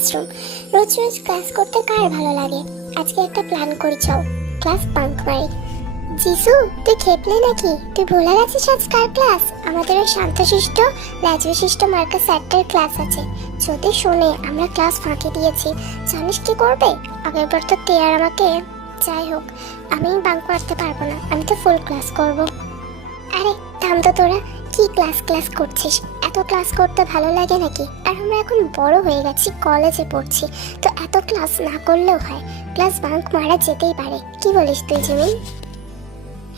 Classroom রোজ রোজ class করতে কার ভালো লাগে? আজকে একটা প্ল্যান করি, চল। ক্লাস বাঙ্ক মারি। জিসু তুই খেপলি নাকি? তুই ভুলে গেছিস আজ কার ক্লাস আমাদের ওই শান্তশিষ্ট লাজবিশিষ্ট মার্কা স্যারটার ক্লাস আছে। যদি শোনে, আমরা ক্লাস ফাঁকি দিয়েছি। জানিস কি করবে? আগের বার তো তে আর আমাকে, যাই হোক আমি বাঙ্ক মারতে পারব না। আমি তো ফুল ক্লাস করব। আরে, থাম তো তোরা। কি ক্লাস ক্লাস করছিস? এত ক্লাস করতে ভালো লাগে নাকি? আর আমরা এখন বড় হয়ে গেছি, কলেজে পড়ছি। তো এত ক্লাস না করলেও হয়, ক্লাস বাঙ্ক মারা যেতেই পারে। কি বলিস তুই, জিমিন?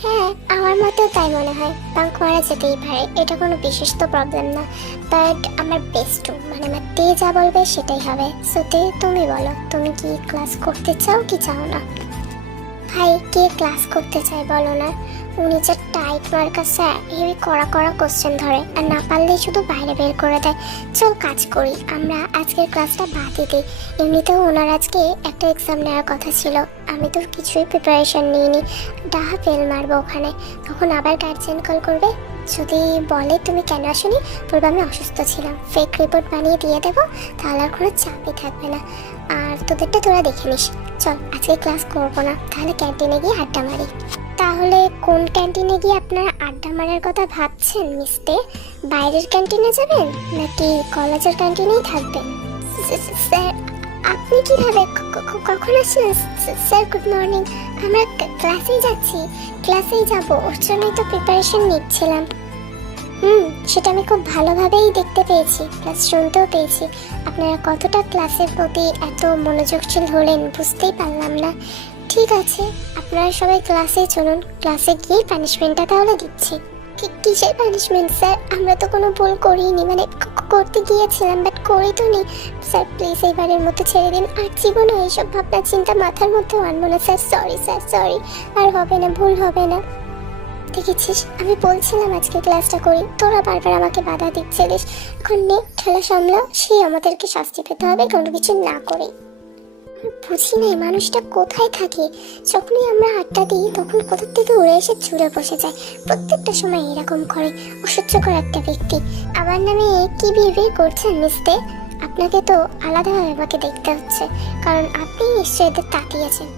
হ্যাঁ আমার মতেও তাই মনে হয়, বাঙ্ক মারা যেতেই পারে, এটা কোনো বিশেষ তো প্রবলেম না। বাট আমার বেস্ট মানে আমার তে যা বলবে সেটাই হবে। সো তে তুমি বলো, তুমি কি ক্লাস করতে চাও কি চাও না? ভাই, কে ক্লাস করতে চায় বলো না? উনি যে টাইট মার্কার স্যার হেবি কড়া কড়া কোশ্চেন ধরে। আর না পারলেই শুধু বাইরে বের করে দেয়। চল কাজ করি, আমরা আজকের ক্লাসটা বাদই দিই। এমনিতেও ওনার আজকে একটা এক্সাম নেওয়ার কথা ছিল। আমি তো কিছুই প্রিপারেশন নিইনি। ডাহা ফেল মারবো ওখানে। তখন আবার গার্জেন কল করবে। যদি বলে তুমি কেন আসনি, বলব আমি অসুস্থ ছিলাম। ফেক রিপোর্ট বানিয়ে দিয়ে দেবো, তাহলে আর কোনো চাপই থাকবে না। আর তোদেরটা তোরা দেখে নিস। চল, আজকে ক্লাস করব না, তাহলে ক্যান্টিনে গিয়ে আড্ডা মারি। তাহলে কোন ক্যান্টিনে গিয়ে আপনারা আড্ডা মারার কথা ভাবছেন মিস্তে বাইরের ক্যান্টিনে যাবেন, নাকি কলেজের ক্যান্টিনেই থাকবেন? স্যার আপনি কীভাবে কখন আসলেন? স্যার গুড মর্নিং আমরা ক্লাসেই যাচ্ছি ক্লাসেই যাব। ওর জন্যই তো প্রিপারেশন নিচ্ছিলাম। হুম, সেটা আমি খুব ভালোভাবেই দেখতে পেয়েছি প্লাস শুনতেও পেয়েছি। আপনারা কতটা ক্লাসের প্রতি এত মনোযোগশীল হলেন বুঝতেই পারলাম না। ঠিক আছে, আপনারা সবাই ক্লাসে চলুন ক্লাসে গিয়ে পানিশমেন্টটা তাহলে দিচ্ছি। কি- কিসের পানিশমেন্ট স্যার আমরা তো কোনো ভুল করিনি মানে করতে গিয়েছিলাম বাট করি তো নি। স্যার প্লিজ এইবারের মতো ছেড়ে দিন, আর জীবনে এইসব ভাবনা চিন্তা মাথার মধ্যে আনব না স্যার সরি স্যার সরি আর হবে না, ভুল হবে না। দেখেছিস আমি বলছিলাম আজকে ক্লাসটা করি। তোরা বারবার আমাকে বাধা দিচ্ছিলিস। এখন নে খেলা সামলাও সেই আমাদেরকে শাস্তি পেতে হবে, কোনো কিছু না করে। বুঝি নাই মানুষটা কোথায় থাকে? যখনই আমরা আড্ডা দিই, তখন কোথা থেকে উড়ে এসে চুড়ে বসে যায়। প্রত্যেকটা সময় এরকম করে, অসহ্যকর একটা ব্যক্তি। আমার নামে কি বিহেভিয়ার করছেন মিস্তে আপনাকে তো আলাদাভাবে আমাকে দেখতে হচ্ছে। কারণ আপনি নিশ্চয়ই এদের তাতিয়েছেন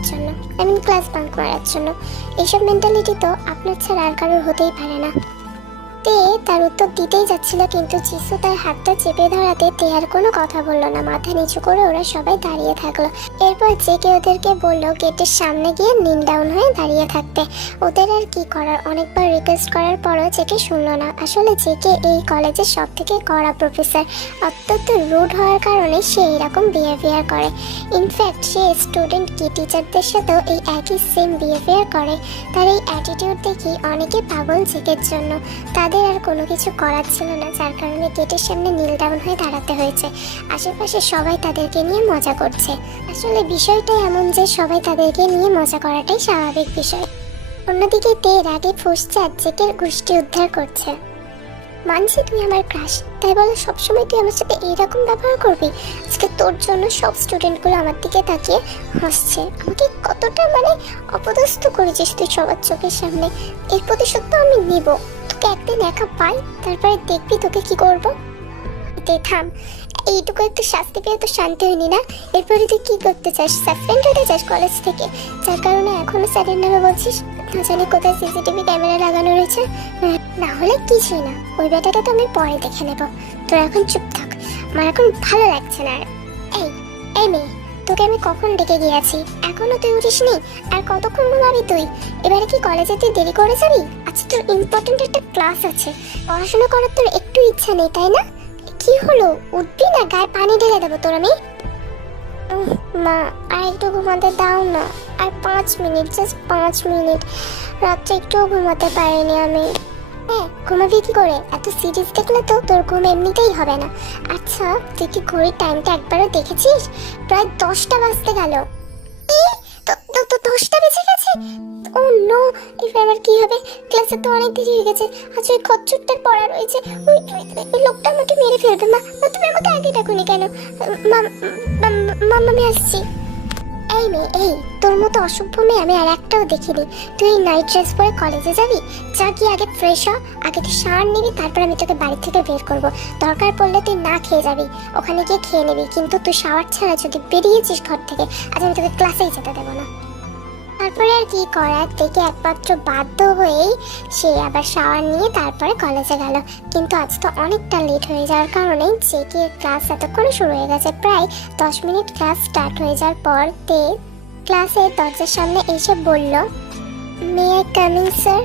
পালানোর জন্য আই মিন ক্লাস বাঙ্ক করার জন্য। এইসব মেন্টালিটি তো আপনার ছাড়া আর কারোর হতেই পারে না। তে তার উত্তর দিতেই যাচ্ছিল কিন্তু যিশু তার হাতটা চেপে ধরাতে তে আর কোনো কথা বলল না, মাথা নিচু করে ওরা সবাই দাঁড়িয়ে থাকল। এরপর জেকে ওদেরকে বলল, গেটের সামনে গিয়ে নিন ডাউন হয়ে দাঁড়িয়ে থাকতে। ওদের আর কি করার? অনেকবার রিকোয়েস্ট করার পরও জেকে শুনলো না। আসলে জেকে এই কলেজের সব থেকে কড়া প্রফেসর অত্যন্ত রুড হওয়ার কারণে সে এরকম বিহেভিয়ার করে। ইনফ্যাক্ট সে স্টুডেন্ট কি টিচারদের সাথেও এই একই সেম বিহেভিয়ার করে। তার এই অ্যাটিটিউড দেখি অনেকে পাগল জেকের জন্য। তাদের আর কোনো কিছু করার ছিল না, যার কারণে গেটের সামনে নীল ডাউন হয়ে দাঁড়াতে হয়েছে। আশেপাশে সবাই তাদেরকে নিয়ে মজা করছে। আসলে বিষয়টা এমন যে সবাই তাদেরকে নিয়ে মজা করাটাই স্বাভাবিক বিষয়। অন্যদিকে তে রাগে ফুসছে জেকের গোষ্ঠী উদ্ধার করছে। মানছি তুই আমার ক্রাশ তাই বলে সবসময় তুই আমার সাথে এইরকম ব্যবহার করবি? আজকে তোর জন্য সব স্টুডেন্টগুলো আমার দিকে তাকিয়ে হাসছে। আমাকে কতটা মানে অপদস্থ করেছিস তুই সবার চোখের সামনে? এর প্রতিশোধ তো আমি নিব। তোকে একদিন একা পাই, তারপরে দেখবি তোকে কি করব? থাম এইটুকু একটু শাস্তি পেয়ে তো শান্তি হয়নি না? এরপরে তুই কি করতে চাস? সাসপেন্ড হতে চাস কলেজ থেকে। যার কারণে এখনও স্যারের নামে বলছিস, না জানি কোথায় সিসিটিভি ক্যামেরা লাগানো রয়েছে। না হলে কিছুই না। ওই ব্যাটাটা তো আমি পরে দেখে নেব। তোর এখন চুপ থাক। আমার এখন ভালো লাগছে না। এই এই মেয়ে, তোকে আমি কখন ডেকে গিয়েছি? এখনও তুই উঠিসনি? আর কতক্ষণ ঘুমাবি তুই? এবারে কি কলেজে তুই দেরি করে যাবি? আচ্ছা তোর ইম্পর্টেন্ট একটা ক্লাস আছে। পড়াশোনা করার তোর একটু ইচ্ছা নেই, তাই না? কি হলো? উঠবি না, গায়ে পানি ঢেলে দেবো তোর আমি। মা, আর একটু ঘুমাতে দাও না। আর পাঁচ মিনিট জাস্ট পাঁচ মিনিট। রাত্রে একটুও ঘুমাতে পারিনি আমি। হ্যাঁ ঘুমাবি কি করে? এত সিরিজ দেখলে তো তোর ঘুম এমনিতেই হবে না। আচ্ছা তুই কি ঘড়ির টাইমটা একবারও দেখেছিস? প্রায় দশটা বাজতে গেল। দশটা বেজে গেছে ও নো, এবার কি হবে? ক্লাসে তো অনেক দেরি হয়ে গেছে। আজ ওই খচ্চরটার পড়া রয়েছে। ওই লোকটা আমাকে মেরে ফেলবে, মা। তুমি আমাকে আগে ডাকুনি কেন? আমি আসছি। এই মেয়ে, এই, তোর মতো অসভ্য মেয়ে আমি আর একটাও দেখিনি। তুই নাইট ড্রেস পরে কলেজে যাবি? যা কি আগে ফ্রেশ হ, আগে তুই শাওয়ার নিবি, তারপর আমি তোকে বাড়ি থেকে বের করব। দরকার পড়লে তুই না খেয়ে যাবি, ওখানে গিয়ে খেয়ে নিবি। কিন্তু তুই শাওয়ার ছাড়া যদি বেরিয়েছিস ঘর থেকে, আজ আমি তোকে ক্লাসেই যেতে দেবো না। তারপরে আর কি করার দেখে একমাত্র বাধ্য হয়েই সে আবার শাওয়ার নিয়ে তারপরে কলেজে গেল। কিন্তু আজ তো অনেকটা লেট হয়ে যাওয়ার কারণে জেকে ক্লাস এতক্ষণে শুরু হয়ে গেছে, প্রায় দশ মিনিট ক্লাস স্টার্ট হয়ে যাওয়ার পর তে ক্লাসে দরজার সামনে এসে বলল may I coming sir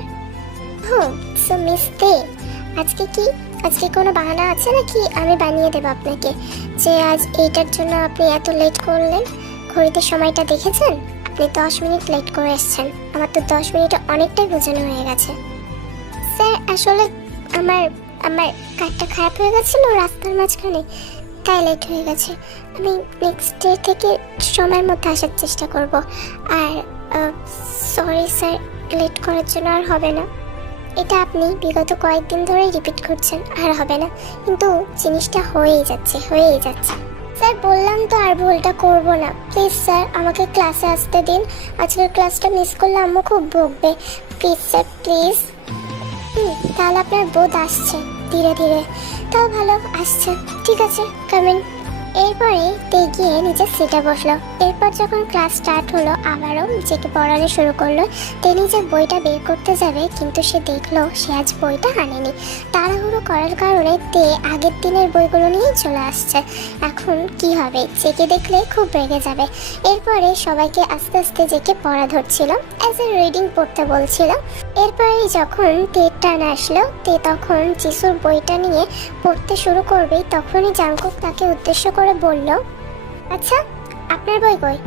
hmm so miss দে আজকে কি, আজকে কোনো বাহানা আছে নাকি? আমি বানিয়ে দেবো আপনাকে। যে আজ এইটার জন্য আপনি এত লেট করলেন, ঘড়িতে সময়টা দেখেছেন? আপনি দশ মিনিট লেট করে এসেছেন। আমার তো দশ মিনিটে অনেকটাই বোঝানো হয়ে গেছে। স্যার, আসলে আমার আমার কারটা খারাপ হয়ে গেছিল রাস্তার মাঝখানে, তাই লেট হয়ে গেছে। আমি নেক্সট ডে থেকে সময়ের মধ্যে আসার চেষ্টা করব। আর সরি স্যার, লেট করার জন্য আর হবে না। এটা আপনি বিগত কয়েকদিন ধরেই রিপিট করছেন, আর হবে না। কিন্তু জিনিসটা হয়েই যাচ্ছে হয়েই যাচ্ছে। স্যার, বললাম তো আর ভুলটা করব না। প্লিজ স্যার, আমাকে ক্লাসে আসতে দিন। আজকের ক্লাসটা মিস করলে আম্মু খুব বকবে। প্লিজ স্যার প্লিজ হুম, তাহলে আপনার বোধ আসছে, ধীরে ধীরে। তাও ভালো, আসছে। ঠিক আছে কামিন এরপরে তে গিয়ে নিজের সিটে বসল। এরপর যখন ক্লাস স্টার্ট হলো, আবারও নিজেকে পড়ানো শুরু করল। তে নিজের বইটা বের করতে যাবে, কিন্তু সে দেখল সে আজ বইটা আনেনি। তাড়াহুড়ো করার কারণে তে আগের দিনের বইগুলো নিয়েই চলে আসছে। এখন কি হবে? জেকে দেখলে খুব রেগে যাবে। এরপরে সবাইকে আস্তে আস্তে জেকে পড়া ধরছিল অ্যাজ এ রিডিং পড়তে বলছিল। এরপরে যখন তের টান আসলো, তে তখন যিশুর বইটা নিয়ে পড়তে শুরু করবে, তখনই জাঙ্কুক তাকে উদ্দেশ্য করে বলল আচ্ছা আপনার বই কই?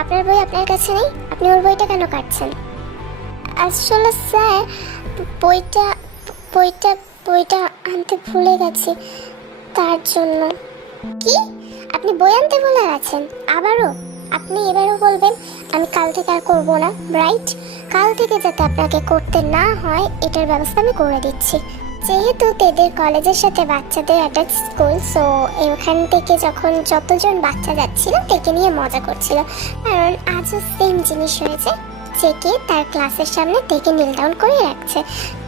আপনার বই আপনার কাছে নেই? আপনি ওর বইটা কেন কাটছেন? আসলে স্যার, বইটা বইটা বইটা আনতে ভুলে গেছি, তার জন্য। কি? আপনি বই আনতে ভুলে গেছেন? আবারও? আপনি এবারও বলবেন, আমি কাল থেকে আর করব না, রাইট? কাল থেকে যাতে আপনাকে করতে না হয়, এটার ব্যবস্থা আমি করে দিচ্ছি। যেহেতু তেদের কলেজের সাথে বাচ্চাদের একটা স্কুল সো এখান থেকে যখন যতজন বাচ্চা যাচ্ছিল, তাকে নিয়ে মজা করছিল। কারণ আজও সেম জিনিস হয়েছে যে তার ক্লাসের সামনে তেকে নীল ডাউন করে রাখছে।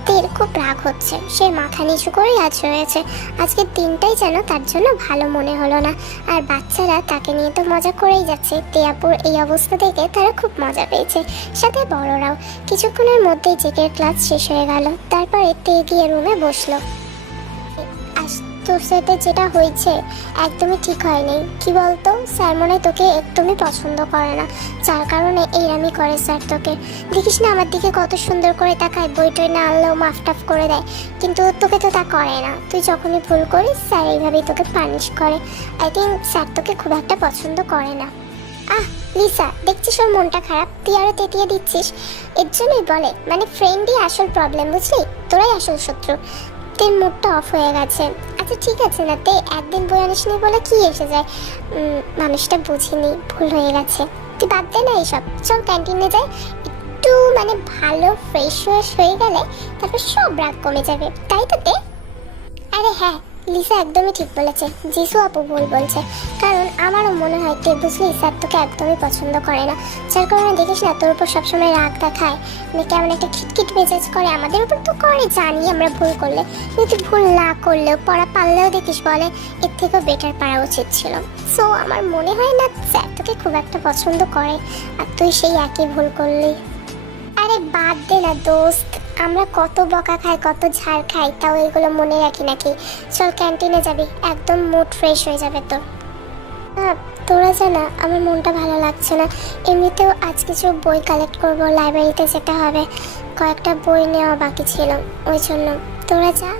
তের খুব রাগ হচ্ছে। সে মাথা নিচু করেই আজ রয়েছে। আজকের দিনটাই যেন তার জন্য ভালো মনে হলো না। আর বাচ্চারা তাকে নিয়ে তো মজা করেই যাচ্ছে। তিয়াপুর এই অবস্থা দেখে তারা খুব মজা পেয়েছে। সাথে বড়রাও। কিছুক্ষণের মধ্যেই জেকের ক্লাস শেষ হয়ে গেল। তারপরে তে গিয়ে রুমে বসল। তোর সাথে যেটা হয়েছে একদমই ঠিক হয়নি। কি বলতো? স্যার মনে তোকে একদমই পছন্দ করে না। যার কারণে এইরামি করে স্যার তোকে। দেখিস না, আমার দিকে কত সুন্দর করে তাকায়, বই টই না আনলেও মাফ টাফ করে দেয়। কিন্তু তোকে তো তা করে না। তুই যখনই ভুল করিস, স্যার এইভাবেই তোকে পানিশ করে। আই থিঙ্ক স্যার তোকে খুব একটা পছন্দ করে না। আহ, লিসা, দেখছিস ওর মনটা খারাপ? তুই আরও তেতিয়ে দিচ্ছিস। এর জন্যই বলে মানে ফ্রেন্ডই আসল প্রবলেম বুঝলি? তোরাই আসল শত্রু। তোর মুডটা অফ হয়ে গেছে। আচ্ছা ঠিক আছে না তে একদিন বই আনিসনি বলে কি এসে যায়? মানুষটা বুঝিনি, ভুল হয়ে গেছে। তুই বাদ দে না এইসব, চল ক্যান্টিনে যাই। একটু মানে ভালো ফ্রেশ ফ্রেশ হয়ে গেলে তারপর সব রাগ কমে যাবে। তাই তো তে আরে হ্যাঁ লিসা একদমই ঠিক বলেছে, যিশু আপু ভুল বলছে, কারণ আমারও মনে হয় তে বুঝলি স্যার তোকে একদমই পছন্দ করে না। যার কারণে দেখিস না, তোর উপর সবসময় রাগ দেখায়। মানে কেমন একটা খিটখিট মেজাজ করে, আমাদের উপর তো করে, জানি আমরা ভুল করলে। কিন্তু ভুল না করলেও, পড়া পারলেও দেখিস বলে, এর থেকেও বেটার পারা উচিত ছিল। সো আমার মনে হয় না স্যার তোকে খুব একটা পছন্দ করে, আর তুই সেই একই ভুল করলি। আরে বাদ দে না দোস্ত। আমরা কত বকা খাই, কত ঝাড় খাই, তাও এগুলো মনে রাখি নাকি? চল ক্যান্টিনে যাবি, একদম মুড ফ্রেশ হয়ে যাবে তো। তোরা জানা, আমার মনটা ভালো লাগছে না। এমনিতেও আজ কিছু বই কালেক্ট করব লাইব্রেরিতে যেতে হবে। কয়েকটা বই নেওয়া বাকি ছিল, ওই জন্য। তোরা যা।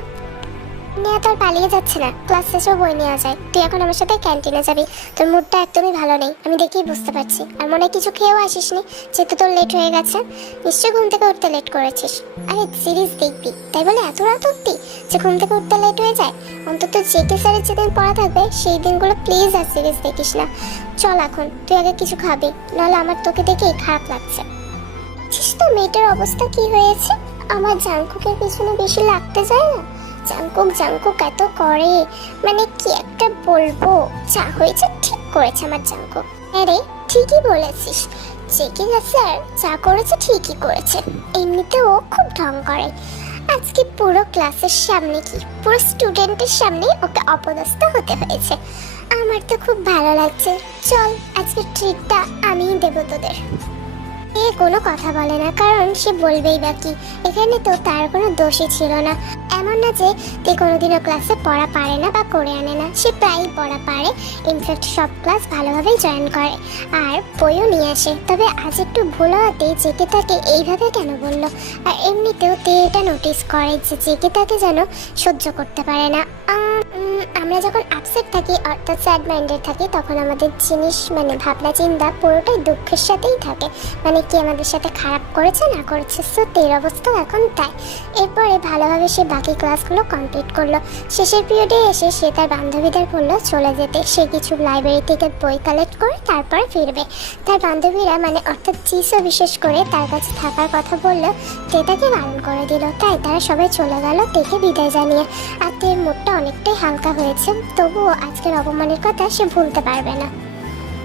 নেওয়া তো পালিয়ে যাচ্ছে না। ক্লাস শেষেও বই নেওয়া যায়। তুই এখন আমার সাথে ক্যান্টিনে যাবি। তোর মুডটা একদমই ভালো নেই। আমি দেখেই বুঝতে পারছি। আর মনে কিছু খেয়েও আসিসনি, যেহেতু তোর লেট হয়ে গেছে। নিশ্চয়ই ঘুম থেকে উঠতে লেট করেছিস। আরে সিরিজ দেখবি। তাই বলে এত রাত অব্দি যে ঘুম থেকে উঠতে লেট হয়ে যায়? অন্তত জেকে স্যারের যেদিন পড়া থাকবে, সেই দিনগুলো প্লিজ আর সিরিজ দেখিস না। চল এখন, তুই আগে কিছু খাবি। নাহলে আমার তোকে দেখেই খারাপ লাগছে। তো, মেয়েটার অবস্থা কি হয়েছে? আমার জাঙ্কুকের পিছনে বেশি লাগতে যায় না? জাঙ্কুক জাঙ্কুক এত করে। মানে কি একটা বলব? যা হয়েছে ঠিক করেছে আমার জাঙ্কুক। আরে ঠিকই বলেছিস। জেকে স্যার যা করেছে ঠিকই করেছে। এমনিতে ও খুব ঢং করে। আজকে পুরো ক্লাসের সামনে কি? পুরো স্টুডেন্টের সামনে ওকে অপদস্থ হতে হয়েছে। আমার তো খুব ভালো লাগছে। চল আজকে ট্রিটটা আমিই দেবো তোদের। এ কোনো কথা বলে না, কারণ সে বলবেই বা কি। এখানে তো তার কোনো দোষই ছিল না। এমন না যে তে কোনোদিনও ক্লাসে পড়া পারে না বা করে আনে না। সে প্রায়ই পড়া পারে। ইনফ্যাক্ট সব ক্লাস ভালোভাবেই জয়েন করে। আর বইও নিয়ে আসে। তবে আজ একটু ভুল হওয়াতে জেকে তাকে এইভাবে কেন বলল? আর এমনিতেও তে এটা নোটিস করে যে জেকে তাকে যেন সহ্য করতে পারে না। আমরা যখন আপসেট থাকি, অর্থাৎ স্যাড মাইন্ডেড থাকি, তখন আমাদের জিনিস মানে ভাবনা, চিন্তা পুরোটাই দুঃখের সাথেই থাকে। মানে কি আমাদের সাথে খারাপ করেছে, না করেছে সো তের অবস্থা এখন তাই। এরপরে ভালোভাবে সে বাকি ক্লাসগুলো কমপ্লিট করল। শেষের পিরিয়ডে এসে সে তার বান্ধবীদের বলল, চলে যেতে। সে কিছু লাইব্রেরি থেকে বই কালেক্ট করে তারপরে ফিরবে। তার বান্ধবীরা মানে অর্থাৎ চিসও বিশেষ করে, তার কাছে থাকার কথা বলল তে তাকে বারণ করে দিল। তাই তারা সবাই চলে গেল তেকে বিদায় জানিয়ে। আর তের মুডটা অনেকটাই হালকা হয়েছে, তবুও আজকের অপমানের কথা সে ভুলতে পারবে না।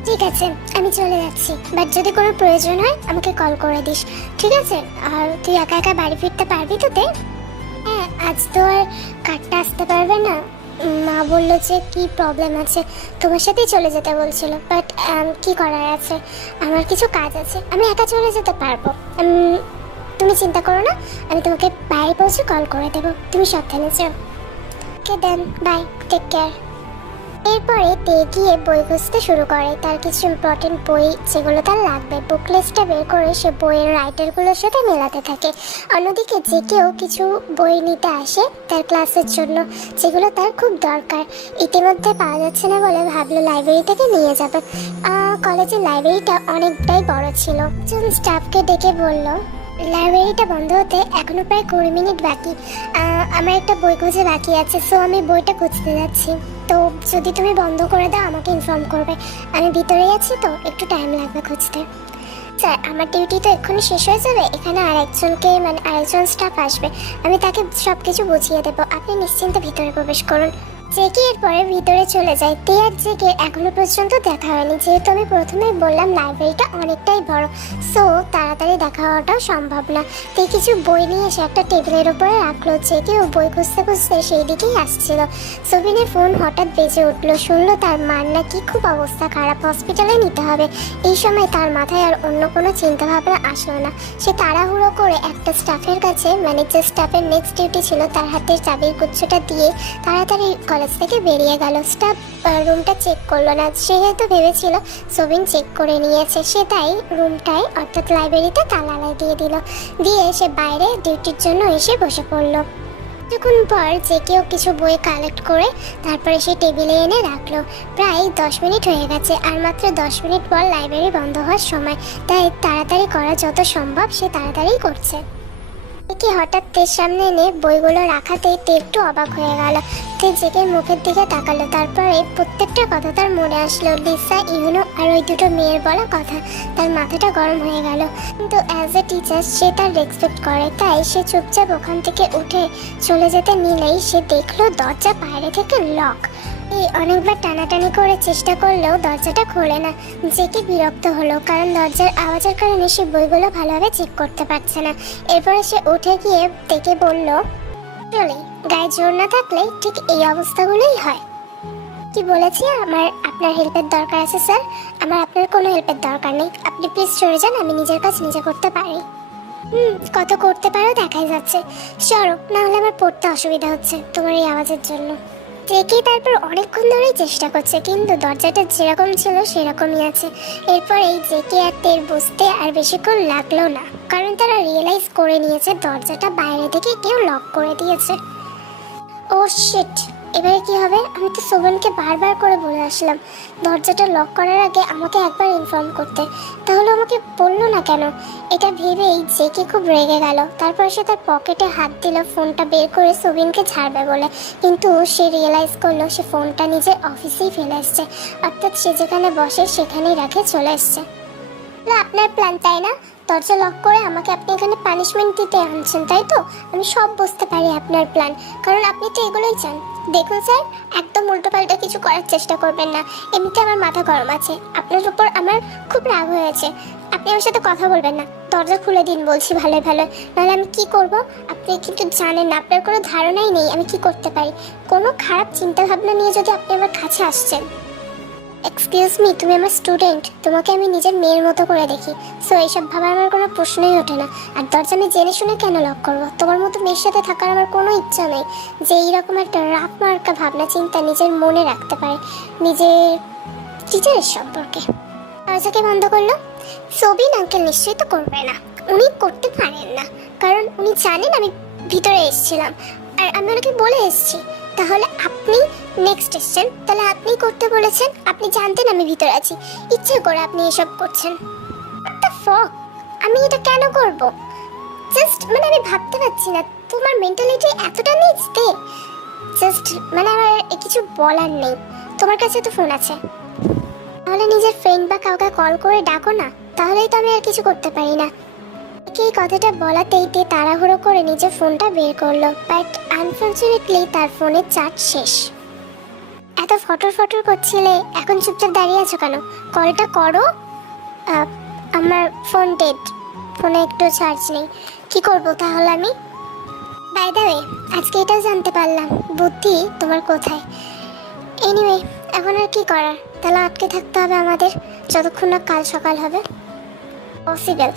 ঠিক আছে, আমি চলে যাচ্ছি। বাট যদি কোনো প্রয়োজন হয়, আমাকে কল করে দিস, ঠিক আছে? আর তুই একা একা বাড়ি ফিরতে পারবি তো তে হ্যাঁ আজ তো আর কাটটা আসতে পারবে না। মা বলল যে, কি প্রবলেম আছে? তোমার সাথেই চলে যেতে বলছিল। বাট কি করার আছে? আমার কিছু কাজ আছে, আমি একা চলে যেতে পারব। তুমি চিন্তা করো না, আমি তোমাকে বাইরে পৌঁছে কল করে দেবো। তুমি সাবধানে যাও। Okay then, bye take care এরপরে তে গিয়ে বই খুঁজতে শুরু করে। তার কিছু ইম্পর্টেন্ট বই যেগুলো তার লাগবে বুক লিস্টটা বের করে সে বইয়ের রাইটারগুলোর সাথে মেলাতে থাকে। অন্যদিকে যে কেউ কিছু বই নিতে আসে তার ক্লাসের জন্য, যেগুলো তার খুব দরকার। ইতিমধ্যে পাওয়া যাচ্ছে না বলে ভাবলো লাইব্রেরি থেকে নিয়ে যাবে। কলেজের লাইব্রেরিটা অনেকটাই বড় ছিল। একজন স্টাফকে ডেকে বলল লাইব্রেরিটা বন্ধ হতে এখনও প্রায় কুড়ি মিনিট বাকি। আমার একটা বই খুঁজে বাকি আছে, সো আমি বইটা খুঁজতে যাচ্ছি। তো যদি তুমি বন্ধ করে দাও, আমাকে ইনফর্ম করবে। আমি ভিতরেই আছি তো, একটু টাইম লাগবে খুঁজতে। স্যার, আমার ডিউটি তো এক্ষুনি শেষ হয়ে যাবে, এখানে আর একজনকে মানে আরেকজন স্টাফ আসবে। আমি তাকে সব কিছু বুঝিয়ে দেবো। আপনি নিশ্চিন্তে ভিতরে প্রবেশ করুন। জেকে এরপরে ভিতরে চলে যায়। তে জেকে এখনও পর্যন্ত দেখা হয়নি। যেহেতু আমি প্রথমেই বললাম, লাইব্রেরিটা অনেকটাই বড়। সো, তাড়াতাড়ি দেখা হওয়াটাও সম্ভব না। তে কিছু বই নিয়ে এসে একটা টেবিলের উপরে রাখল। জেকে ও বই খুঁজতে খুঁজতে সেই দিকেই আসছিল। সুবিনের ফোন হঠাৎ বেজে উঠল। শুনলো তার মার নাকি খুব অবস্থা খারাপ। হসপিটালে নিতে হবে। এই সময় তার মাথায় আর অন্য কোনো চিন্তা ভাবনা আসলো না। সে তাড়াহুড়ো করে একটা স্টাফের কাছে মানে যে স্টাফের নেক্সট ডিউটি ছিল, তার হাতের চাবির গুচ্ছটা দিয়ে তাড়াতাড়ি কলেজ থেকে বেরিয়ে গেল। স্টাফ রুমটা চেক করল না। সেহেতু ভেবেছিল সবিন চেক করে নিয়েছে। সে তাই রুমটায় অর্থাৎ লাইব্রেরিতে তালা লাগিয়ে দিল। দিয়ে সে বাইরে ডিউটির জন্য এসে বসে পড়ল। কিছুক্ষণ পর যে কেউ কিছু বই কালেক্ট করে তারপরে সে টেবিলে এনে রাখল। প্রায় দশ মিনিট হয়ে গেছে আর মাত্র দশ মিনিট পর লাইব্রেরি বন্ধ হওয়ার সময়। তাই তাড়াতাড়ি করা যত সম্ভব সে তাড়াতাড়ি করছে। কি হঠাৎ তের সামনে এনে বইগুলো রাখাতেই তে একটু অবাক হয়ে গেল। তে জেকের মুখের দিকে তাকালো, তারপরে প্রত্যেকটা কথা তার মনে আসলো, লিসা, ইউনো আর ওই দুটো মেয়ের বলা কথা। তার মাথাটা গরম হয়ে গেল। কিন্তু অ্যাজ এ টিচার সে তার রেসপেক্ট করে, তাই সে চুপচাপ ওখান থেকে উঠে চলে যেতে নিলেই সে দেখল দরজা বাইরে থেকে লক এই অনেকবার টানাটানি করে চেষ্টা করলেও দরজাটা খোলে না। জেকে বিরক্ত হলো, কারণ দরজার আওয়াজের কারণে সে বইগুলো ভালোভাবে চেক করতে পারছে না। এরপরে সে উঠে গিয়ে দেখে বলল, চলে, গায়ে জোর না থাকলে ঠিক এই অবস্থাগুলোই হয়। কি বলেছি? আমার, আপনার হেল্পের দরকার আছে স্যার আমার, আপনার কোনো হেল্পের দরকার নেই। আপনি প্লিজ সরে যান, আমি নিজের কাজ নিজে করতে পারি। হুম, কত করতে পারো দেখাই যাচ্ছে। সরো, না হলে আমার পড়তে অসুবিধা হচ্ছে তোমার এই আওয়াজের জন্য। জেকে তারপর অনেকক্ষণ ধরেই চেষ্টা করছে, কিন্তু দরজাটা যেরকম ছিল সেরকমই আছে। এরপর এই জেকে আর তের বুঝতে আর বেশিক্ষণ লাগল না, কারণ তারা রিয়েলাইজ করে নিয়েছে দরজাটা বাইরে থেকে কেউ লক করে দিয়েছে। ও শিট এবারে কি হবে? আমি তো সোবানকে বারবার করে বলে আসলাম, দরজাটা লক করার আগে আমাকে একবার ইনফর্ম করতে। তাহলে আমাকে বলল না কেন? এটা ভেবেই জেকে খুব রেগে গেল। তারপর সে তার পকেটে হাত দিল, ফোনটা বের করে সোবিনকে ছাড়বে বলে। কিন্তু সে রিয়েলাইজ করল সে ফোনটা নিজের অফিসেই ফেলে এসছে। অর্থাৎ সে যেখানে বসে সেখানেই রাখে চলে এসছে। আপনার প্ল্যান তাই না? দরজা লক করে আমাকে আপনি এখানে পানিশমেন্ট দিতে আনছেন, তাই তো? আমি সব বুঝতে পারি আপনার প্ল্যান কারণ আপনি তো এগুলোই চান। দেখুন স্যার, একদম উল্টোপাল্টা কিছু করার চেষ্টা করবেন না। এমনিতে আমার মাথা গরম আছে। আপনার উপর আমার খুব রাগ হয়েছে। আপনি আমার সাথে কথা বলবেন না। দরজা খুলে দিন বলছি ভালো ভালো নাহলে আমি কি করব? আপনি কিন্তু জানেন না, আপনার কোনো ধারণাই নেই আমি কি করতে পারি। কোনো খারাপ চিন্তাভাবনা নিয়ে যদি আপনি আমার কাছে আসছেন। এক্সকিউজ মি তুমি আমার স্টুডেন্ট তোমাকে আমি নিজের মেয়ের মতো করে দেখি। সো এইসব ভাবার আমার কোনো প্রশ্নই ওঠে না। আর দরজা আমি জেনে শুনে কেন লক করব? তোমার মতো মেয়ের সাথে থাকার আমার কোনো ইচ্ছা নেই যে এইরকম একটা রাত মার্কা ভাবনা, চিন্তা নিজের মনে রাখতে পারে। নিজের টিচারের সম্পর্কে। দরজাকে বন্ধ করল? সবিন আঙ্কেল নিশ্চয়ই তো করবে না। উনি করতে পারেন না। কারণ উনি জানেন আমি ভিতরে এসেছিলাম। আর আমি ওনাকে বলে এসেছি। তাহলে আপনি নেক্সট এসছেন। তাহলে আপনি করতে বলেছেন, আপনি জানতেন আমি ভিতরে আছি। ইচ্ছে করে আপনি এসব করছেন। The আমি এটা কেন করব? জাস্ট মানে আমি ভাবতে পারছি না, তোমার মেন্টালিটি এতটা নিচতে। জাস্ট মানে আমার কিছু বলার নেই। তোমার কাছে তো ফোন আছে। তাহলে নিজের ফ্রেন্ড বা কাউকে কল করে ডাকো না। তাহলেই তো আমি আর কিছু করতে পারি না। এই কথাটা বলাতেই তে তাড়াহুড়ো করে নিজের ফোনটা বের করল বাট আনফর্চুনেটলি তার ফোনের চার্জ শেষ। এত ফটর ফটর করছিলে, এখন চুপচাপ দাঁড়িয়ে আছো কেন? কলটা করো। আমার ফোন ডেড ফোনে একটু চার্জ নেই। কি করব তাহলে আমি? বাই দ্য ওয়ে আজকে এটাও জানতে পারলাম, বুদ্ধি তোমার কোথায়? এনিওয়ে এখন আর কি করার? তাহলে আটকে থাকতে হবে আমাদের, যতক্ষণ না কাল সকাল হবে। পসিবল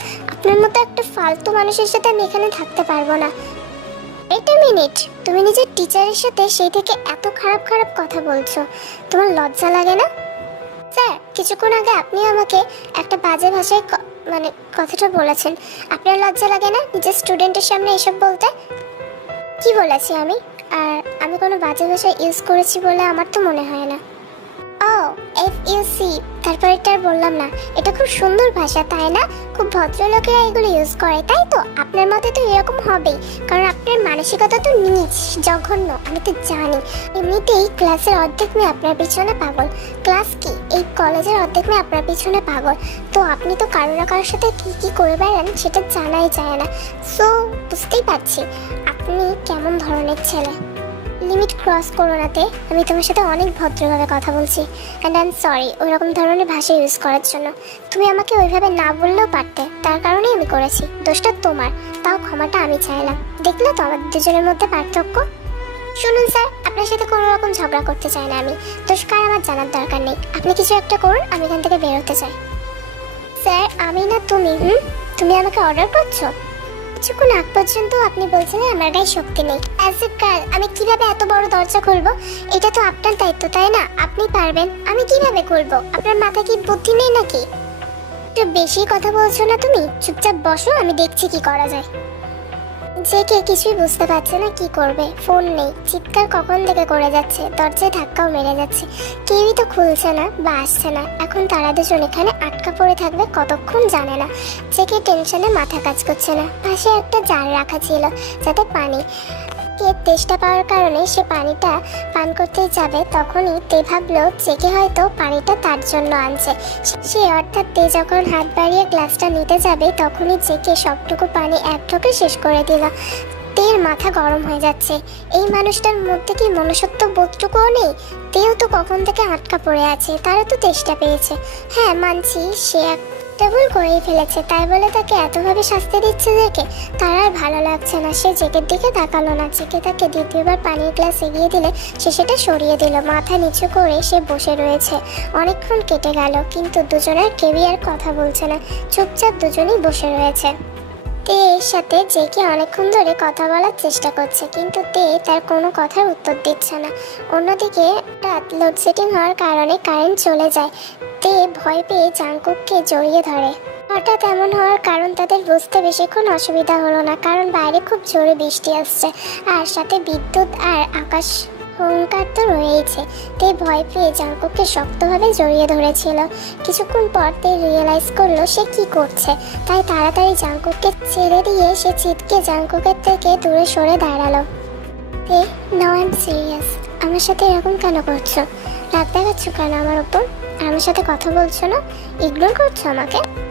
আপনার মতো একটা ফালতু মানুষের সাথে আমি এখানে থাকতে পারব না। এটা মিনিট, তুমি নিজের টিচারের সাথে সেই থেকে এত খারাপ খারাপ কথা বলছো। তোমার লজ্জা লাগে না? স্যার, কিছুক্ষণ আগে আপনি আমাকে একটা বাজে ভাষায় মানে কথাটা বলেছেন। আপনার লজ্জা লাগে না নিজের স্টুডেন্টের সামনে এসব বলতে? কি বলেছি আমি? আর আমি কোনো বাজে ভাষা ইউজ করেছি বলে আমার তো মনে হয় না। এফ ইউ সি তারপর এটা বললাম না। এটা খুব সুন্দর ভাষা, তাই না? খুব ভদ্রলোকেরা এগুলো ইউজ করে, তাই তো? আপনার মতে তো এরকম হবেই, কারণ আপনার মানসিকতা তো নিচ, জঘন্য, আমি তো জানি। এমনিতেই ক্লাসের অর্ধেক মেয়ে আপনার পিছনে পাগল। ক্লাস কি? এই কলেজের অর্ধেক মেয়ে আপনার পিছনে পাগল। তো আপনি তো কারও না কারোর সাথে কী কী করে বেড়ান, সেটা জানাই যায় না। সো বুঝতেই পারছি। আপনি কেমন ধরনের ছেলে? লিমিট ক্রস করো নাতে আমি তোমার সাথে অনেক ভদ্রভাবে কথা বলছি। অ্যান্ড আই এম সরি ওই রকম ধরনের ভাষা ইউজ করার জন্য। তুমি আমাকে ওইভাবে না বললেও পারতে, তার কারণেই আমি করেছি। দোষটা তোমার, তাও ক্ষমাটা আমি চাইলাম। দেখলে তো আমাদের দুজনের মধ্যে পার্থক্য? শুনুন স্যার, আপনার সাথে কোনো রকম ঝগড়া করতে চাই না আমি। দোষ কার আমার জানার দরকার নেই। আপনি কিছু একটা করুন, আমি এখান থেকে বেরোতে চাই। স্যার, আমি না তুমি, হুম? তুমি আমাকে অর্ডার করছ? কিছুক্ষণ আগ পর্যন্ত আপনি বলছিলেন আমার গায়ে শক্তি নেই। অ্যাজ এ গার্ল আমি কীভাবে এত বড় দরজা খুলবো? এটা তো আপনার দায়িত্ব, তাই না? আপনি পারবেন। আমি কীভাবে খুলবো? আপনার মাথায় কি বুদ্ধি নেই নাকি? একটু বেশি কথা বলছো না তুমি? চুপচাপ বসো, আমি দেখছি কি করা যায়। যে কে কিছুই বুঝতে পারছে না কি করবে। ফোন নেই। চিৎকার কখন থেকে করে যাচ্ছে? দরজায় ধাক্কাও মেরে যাচ্ছে। কেউই তো খুলছে না বা আসছে না। এখন তারা দুজন এখানে আটকা পড়ে থাকবে কতক্ষণ জানে না। জেকে টেনশনে মাথা কাজ করছে না। পাশে একটা জার রাখা ছিল, যাতে পানি কে তেষ্টা পাওয়ার কারণে সে পানিটা পান করতে যাবে, তখনই তে ভাবলো জেকে হয়তো পানিটা তার জন্য আনছে। সে অর্থাৎ তে যখন হাত বাড়িয়ে গ্লাসটা নিতে যাবে, তখনই জেকে সবটুকু পানি এক ঢোকে শেষ করে দিল। তের মাথা গরম হয়ে যাচ্ছে। এই মানুষটার মধ্যে কি মনুষ্যত্ব বোধটুকুও নেই? তেও তো কখন থেকে আটকা পড়ে আছে, তারও তো তেষ্টা পেয়েছে। হ্যাঁ মানছি, সে একটা ভুল করেই ফেলেছে, তাই বলে তাকে এতভাবে শাস্তি দিচ্ছে দেখে তার আর ভালো লাগছে না। সে জেকের দিকে তাকালো না জেকে তাকে দ্বিতীয়বার পানির গ্লাস এগিয়ে দিলে সে সেটা সরিয়ে দিল। মাথা নিচু করে সে বসে রয়েছে। অনেকক্ষণ কেটে গেল, কিন্তু দুজনের কেউই আর কথা বলছে না। চুপচাপ দুজনেই বসে রয়েছে। তে এর সাথে জেকে অনেকক্ষণ ধরে কথা বলার চেষ্টা করছে, কিন্তু তে তার কোনো কথার উত্তর দিচ্ছে না। অন্যদিকে রাত লোডশেডিং হওয়ার কারণে কারেন্ট চলে যায়। তে ভয় পেয়ে জাংকুককে জড়িয়ে ধরে। হঠাৎ এমন হওয়ার কারণ তাদের বুঝতে বেশিক্ষণ অসুবিধা হলো না, কারণ বাইরে খুব জোরে বৃষ্টি আসছে, আর সাথে বিদ্যুৎ আর আকাশ হুঙ্কার তো রয়েছে। তে ভয় পেয়ে জাঙ্কুককে শক্তভাবে জড়িয়ে ধরেছিল। কিছুক্ষণ পর তে রিয়েলাইজ করল সে কি করছে। তাই তাড়াতাড়ি জাঙ্কুককে ছেড়ে দিয়ে সে চিৎকে জাঙ্কুকের থেকে দূরে সরে দাঁড়াল। তে, নাও আই এম সিরিয়াস আমার সাথে এরকম কেন করছ? রাগ দেখাচ্ছ কেন আমার ওপর? আমার সাথে কথা বলছো না? ইগনোর করছ আমাকে?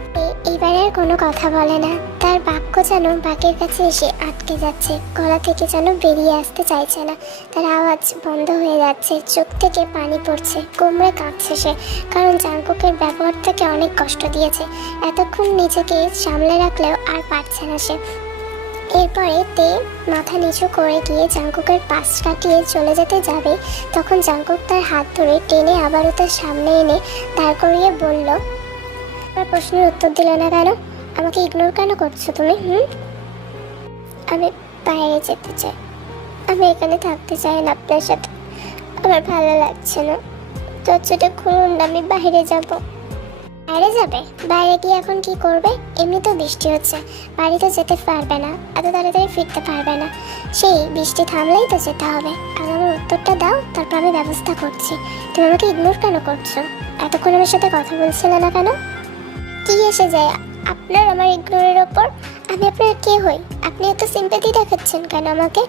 এ এইবারে আর কোনো কথা বলে না। তার বাক্য যেন বাকের কাছে এসে আটকে যাচ্ছে। গলা থেকে যেন বেরিয়ে আসতে চাইছে না। তার আওয়াজ বন্ধ হয়ে যাচ্ছে। চোখ থেকে পানি পড়ছে। কোমরে কাঁদছে সে। কারণ জাঙ্কুকের ব্যবহার থেকে অনেক কষ্ট দিয়েছে। এতক্ষণ নিজেকে সামলে রাখলেও আর পারছে না সে। এরপরে তে মাথা নিচু করে গিয়ে জাঙ্কুকের পাশ কাটিয়ে চলে যেতে যাবে। তখন জাঙ্কুক তার হাত ধরে টেনে আবারও তার সামনে এনে দাঁড় করিয়ে বলল প্রশ্নের উত্তর দিলে না কেন? আমাকে ইগনোর কেন করছ তুমি, হুম? আমি বাইরে যেতে চাই। আমি এখানে থাকতে চাই না আপনার সাথে। আমার ভালো লাগছে না। দরজাটা খুলুন, আমি বাইরে যাব। বাইরে যাবে? বাইরে গিয়ে এখন কি করবে? এমনি তো বৃষ্টি হচ্ছে। বাড়িতে যেতে পারবে না। এত তাড়াতাড়ি ফিরতে পারবে না। সেই বৃষ্টি থামলেই তো যেতে হবে। আগে আমার উত্তরটা দাও, তারপর আমি ব্যবস্থা করছি। তুমি আমাকে ইগনোর কেন করছ? এতক্ষণ আমার সাথে কথা বলছিলে না কেন? কি এসে যায়। আপনার আমার ইগনোরের ওপর আমি আপনার কে হই? আপনি এত সিম্পাতি দেখাচ্ছেন কেন আমাকে?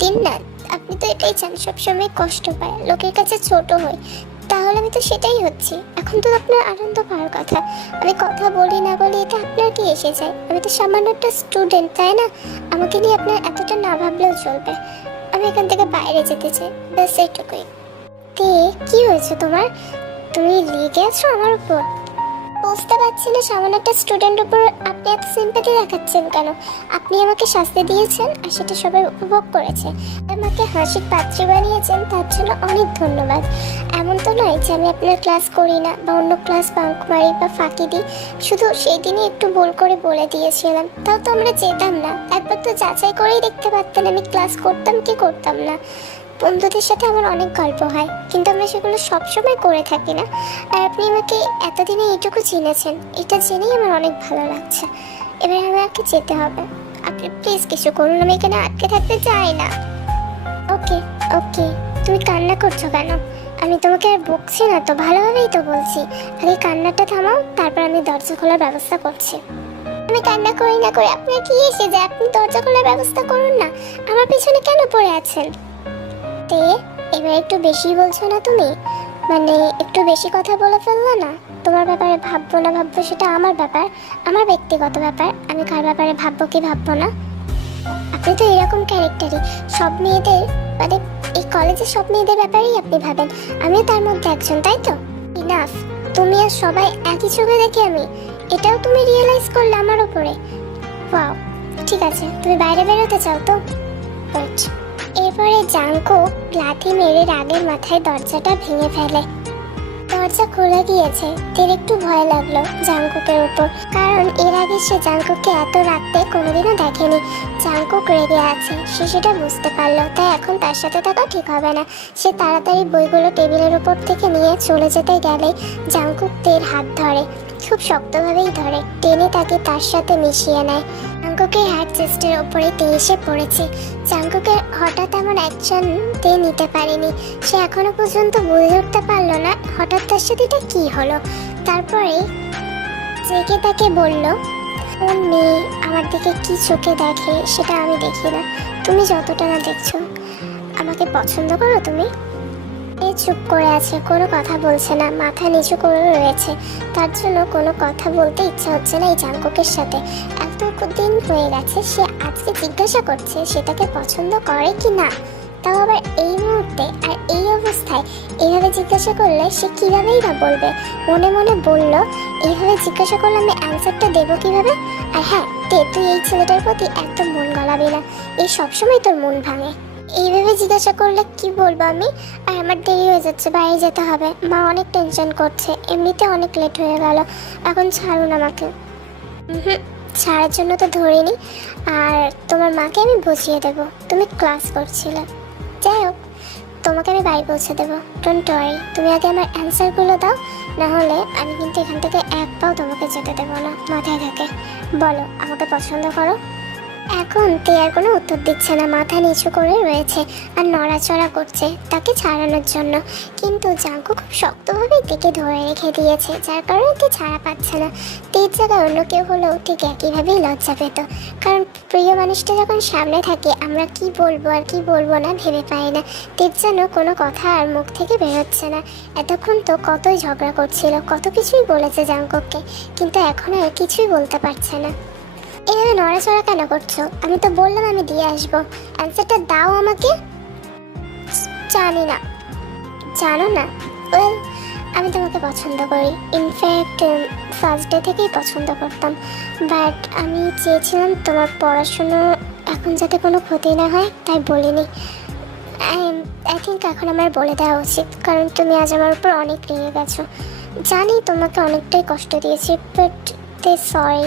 দিন না, আপনি তো এটাই চান, সবসময় কষ্ট পায়, লোকের কাছে ছোট হই। তাহলে আমি তো সেটাই হচ্ছি। এখন তো আপনার আনন্দ পাওয়ার কথা। আমি কথা বলি না বলি এটা আপনার কি এসে যায়। আমি তো সামান্য একটা স্টুডেন্ট তাই না? আমাকে নিয়ে আপনার এতটা না ভাবলেও চলবে। আমি এখান থেকে বাইরে যেতে চাই। ব্যাস, এইটুকুই। তে, কি হয়েছে তোমার? তুমি রেগে আছো আমার উপর? বুঝতে পারছি না, সামান্য একটা স্টুডেন্ট উপর আপনি এত সিম্পাতি দেখাচ্ছেন কেন? আপনি আমাকে শাস্তি দিয়েছেন আর সেটা সবাই উপভোগ করেছে। আমাকে হাসির পাত্রী বানিয়েছেন, তার জন্য অনেক ধন্যবাদ। এমন তো নয় যে আমি আপনার ক্লাস করি না বা অন্য ক্লাস বাঙ্ক মারি বা ফাঁকি দিই। শুধু সেই দিনই একটু ভুল করে বলে দিয়েছিলাম। তাও তো আমরা যেতাম না। একবার তো যাচাই করেই দেখতে পারতেন আমি ক্লাস করতাম কি করতাম না। বন্ধুদের সাথে আমার অনেক গল্প হয়, কিন্তু আমরা সেগুলো সবসময় করে থাকি না। আর আপনি আমাকে এতদিনে এইটুকু চিনেছেন এটা জেনেই আমার অনেক ভালো লাগছে। এবার আমাকে যেতে হবে। আপনি প্লিজ কিছু করুন, আমি এখানে আটকে থাকতে চাই না। ওকে ওকে, তুমি কান্না করছ কেন? আমি তোমাকে আর বকছি না তো, ভালোভাবেই তো বলছি। আগে কান্নাটা থামাও, তারপর আমি দরজা খোলার ব্যবস্থা করছি। আমি কান্না করি না করে আপনার কি এসে যে আপনি দরজা খোলার ব্যবস্থা করুন না। আমার পিছনে কেন পড়ে আছেন? তে এবার একটু বেশি বলছো না তুমি? মানে একটু বেশি কথা বলে ফেলল না? তোমার ব্যাপারে ভাববো না ভাববো সেটা আমার ব্যাপার। আমার ব্যক্তিগত ব্যাপার। আমি কার ব্যাপারে ভাববো কি ভাববো না? আপনি তো এরকম ক্যারেক্টারই সব মেয়েদের মানে এই কলেজের সব মেয়েদের ব্যাপারেই আপনি ভাবেন। আমিও তার মধ্যে একজন, তাই তো? ইনাফ তুমি আর সবাই একই চোখে দেখি আমি। এটাও তুমি রিয়েলাইজ করলে আমার উপরে। ওয়াও ঠিক আছে, তুমি বাইরে বেরোতে চাও তো? ওয়েট এরপরে জাঙ্কো লাথি মেরে রাগের মাথায় দরজাটা ভেঙে ফেলে। দরজা খুলে গিয়েছে। তের একটু ভয় লাগল জাঙ্কুকের উপর। কারণ এর আগে সে জাঙ্কুককে এত রাখতে কোনোদিনও দেখেনি। জাঙ্কুক রেগে আছে। সে সেটা বুঝতে পারল। তাই এখন তার সাথে থাকা ঠিক হবে না। সে তাড়াতাড়ি বইগুলো টেবিলের উপর থেকে নিয়ে চলে যেতে গেলে জাঙ্কুক তের হাত ধরে। খুব শক্তভাবেই ধরে। টেনে তাকে তার সাথে মিশিয়ে নেয়। জাঙ্কুকের হাত চেস্টের ওপরে এসে পড়েছে। জাঙ্কুকের হঠাৎ এমন অ্যাকশন তে নিতে পারেনি। সে এখনও পর্যন্ত বুঝে উঠতে পারল না হঠাৎ তার সাথে এটা কি হলো। তারপরে জেগে তাকে বলল, কোন মেয়ে আমার দিকে কি চোখে দেখে সেটা আমি দেখি না। তুমি যতটা না দেখছ, আমাকে পছন্দ করো তুমি? চুপ করে আছে, কোনো কথা বলছে না, মাথা নিচু করে রয়েছে। তার জন্য কোনো কথা বলতে ইচ্ছা হচ্ছে না এই জাঙ্কুকের সাথে। এত দিন হয়ে গেছে, সে আজকে জিজ্ঞাসা করছে সেটাকে পছন্দ করে কি না। তাও আবার এই মুহূর্তে আর এই অবস্থায় এইভাবে জিজ্ঞাসা করলে সে কীভাবেই বা বলবে? মনে মনে বলল, এইভাবে জিজ্ঞাসা করলে আমি অ্যান্সারটা দেবো কীভাবে? আর হ্যাঁ তে তুই এই ছেলেটার প্রতি একদম মন গলাবি না। এই সবসময় তোর মন ভাঙে। এইভাবে জিজ্ঞাসা করলে কি বলব আমি? আর আমার দেরি হয়ে যাচ্ছে বাইরে যেতে হবে। মা অনেক টেনশন করছে এমনিতে অনেক লেট হয়ে গেল। এখন ছাড়ুন আমাকে। হুম ছাড়ার জন্য তো ধরিনি। আর তোমার মাকে আমি বুঝিয়ে দেব। তুমি ক্লাস করছিলে। যাই হোক তোমাকে আমি বাড়ি পৌঁছে দেবো। ডোন্ট ওয়ারি তুমি আগে আমার অ্যান্সারগুলো দাও। না হলে আমি কিন্তু এখান থেকে এক পাও তোমাকে যেতে দেবো না। মাথায় থাকে। বলো আমাকে পছন্দ করো? এখন আর কোনো উত্তর দিচ্ছে না, মাথা নিচু করে রয়েছে আর নড়াচড়া করছে তাকে ছাড়ানোর জন্য। কিন্তু জাঙ্কু খুব শক্তভাবে তেকে ধরে রেখে দিয়েছে, যার কারণে তে ছাড়া পাচ্ছে না। তের জায়গায় অন্য কেউ হলেও ঠিক একইভাবেই লজ্জা পেত। কারণ প্রিয় মানুষটা যখন সামনে থাকে, আমরা কি বলব আর কি বলব না ভেবে পাই না। তের যেন কোনো কথা আর মুখ থেকে বেরোচ্ছে না। এতক্ষণ তো কতই ঝগড়া করছিল, কত কিছুই বলেছে জাঙ্কুককে, কিন্তু এখন আর কিছুই বলতে পারছে না। এভাবে নড়াচড়া কেন করছ? আমি তো বললাম আমি দিয়ে আসব। অ্যান্সারটা দাও আমাকে। জানি না। জানো না? ওয়েল আমি তোমাকে পছন্দ করি। ইনফ্যাক্ট ফার্স্ট ডে থেকেই পছন্দ করতাম। বাট আমি চেয়েছিলাম তোমার পড়াশুনো এখন যাতে কোনো ক্ষতি না হয়, তাই বলিনি। আই থিঙ্ক এখন আমার বলে দেওয়া উচিত। কারণ তুমি আজ আমার উপর অনেক রেগে গেছো। জানি তোমাকে অনেকটাই কষ্ট দিয়েছি বাট দে সরি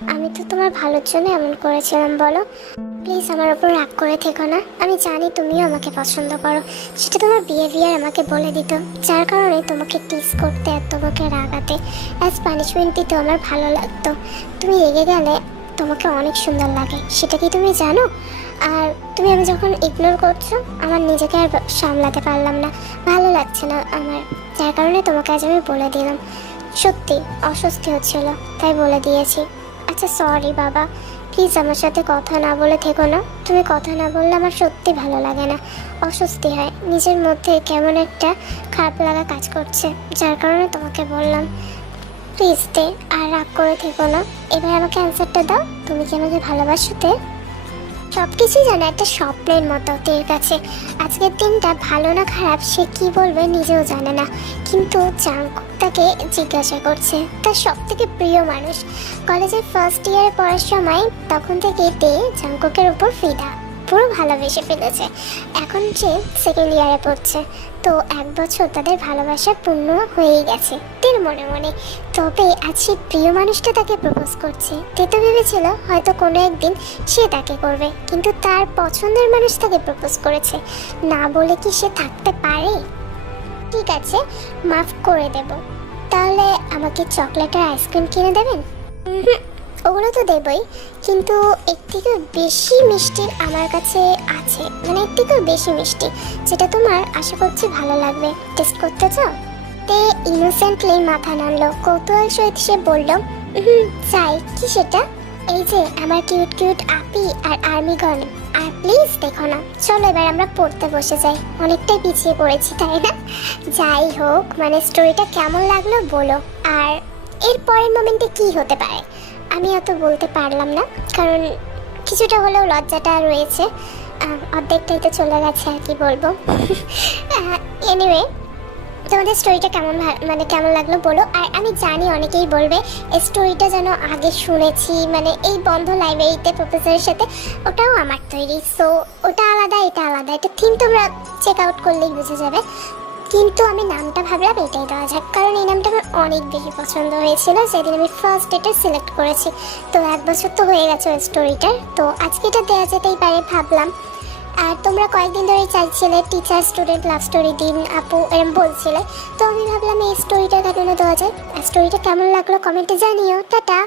আমি তো তোমার ভালোর জন্য এমন করেছিলাম, বলো। প্লিজ আমার ওপর রাগ করে থেকো না। আমি জানি তুমিও আমাকে পছন্দ করো। সেটা তোমার বিহেভিয়ার আমাকে বলে দিত, যার কারণে তোমাকে টিস করতে আর তোমাকে রাগাতে। অ্যাজ পানিশমেন্ট দিতে আমার ভালো লাগতো। তুমি রেগে গেলে তোমাকে অনেক সুন্দর লাগে, সেটা কি তুমি জানো? আর তুমি আমি যখন ইগনোর করছ, আমার নিজেকে আর সামলাতে পারলাম না। ভালো লাগছে না আমার, যার কারণে তোমাকে আজ আমি বলে দিলাম। সত্যি অস্বস্তি হচ্ছিল তাই বলে দিয়েছি। আচ্ছা সরি বাবা। প্লিজ আমার সাথে কথা না বলে থেকো না। তুমি কথা না বললে আমার সত্যি ভালো লাগে না। অস্বস্তি হয়। নিজের মধ্যে কেমন একটা খারাপ লাগা কাজ করছে, যার কারণে তোমাকে বললাম। প্লিজ দে আর রাগ করে থেকো না। এবার আমাকে অ্যান্সারটা দাও। তুমি কি আমাকে ভালোবাসো, তে? সব কিছুই যেন একটা স্বপ্নের মতো তের কাছে আজকের দিনটা ভালো না খারাপ, সে কি বলবে নিজেও জানে না। কিন্তু জাঙ্কুক তাকে জিজ্ঞাসা করছে, তার সব থেকে প্রিয় মানুষ। কলেজের ফার্স্ট ইয়ারে পড়ার সময় তখন থেকে তে জাঙ্কুকের উপর ফিদা, পুরো ভালোবেসে ফেলেছে। এখন সে সেকেন্ড ইয়ারে পড়ছে। তো এক বছর তাদের ভালোবাসা পূর্ণ হয়েই গেছে। তের মনে মনে, তবে আজ সেই প্রিয় মানুষটা তাকে প্রপোজ করছে। তে তো ভেবেছিল হয়তো কোনো একদিন সে তাকে করবে, কিন্তু তার পছন্দের মানুষ তাকে প্রপোজ করেছে। না বলে কি সে থাকতে পারে? ঠিক আছে, মাফ করে দেব। তাহলে আমাকে চকলেট আর আইসক্রিম কিনে দেবেন? ওগুলো তো দেবই, কিন্তু এর থেকে বেশি মিষ্টি আমার কাছে আছে। মানে এর থেকেও বেশি মিষ্টি, যেটা তোমার আশা করছি ভালো লাগবে। টেস্ট করতে চাও? তে ইনোসেন্টলি মাথা নাড়লো। কৌতূহল সহিত সে বলল হুম চাই। কি সেটা? এই যে আমার কিউট কিউট আপি আর আর্মিগন আর প্লিজ দেখো না, চলো এবার আমরা পড়তে বসে যাই। অনেকটাই পিছিয়ে পড়েছি, তাই না? যাই হোক মানে স্টোরিটা কেমন লাগল বলো। আর এর পরের মোমেন্টে কি হতে পারে? আমি অত বলতে পারলাম না, কারণ কিছুটা হলেও লজ্জাটা রয়েছে। অর্ধেকটাই তো চলে গেছে আর কি বলব। এনিওয়ে তোমাদের স্টোরিটা কেমন মানে কেমন লাগল বলো। আর আমি জানি অনেকেই বলবে, এই স্টোরিটা যেন আগে শুনেছি মানে এই বন্ধ লাইব্রেরিতে প্রফেসরের সাথে, ওটাও আমার তৈরি। সো ওটা আলাদা, এটা আলাদা, এটা থিম তোমরা চেক আউট করলেই বুঝে যাবে। কিন্তু আমি নামটা ভাবলাম এটাই দেওয়া যাক, কারণ এই নামটা আমার অনেক বেশি পছন্দ হয়েছিল সেদিন আমি ফার্স্ট এটা সিলেক্ট করেছি। তো এক বছর তো হয়ে গেছে ওই স্টোরিটার তো আজকে এটা দেওয়া যেতেই পারে ভাবলাম। আর তোমরা কয়েকদিন ধরেই চাইছিলে টিচার স্টুডেন্ট লাভ স্টোরি দিন, আপু এরম বলছিলে, তো আমি ভাবলাম এই স্টোরিটা কেন দেওয়া যায় আর স্টোরিটা কেমন লাগল কমেন্টে জানিও, টাটা!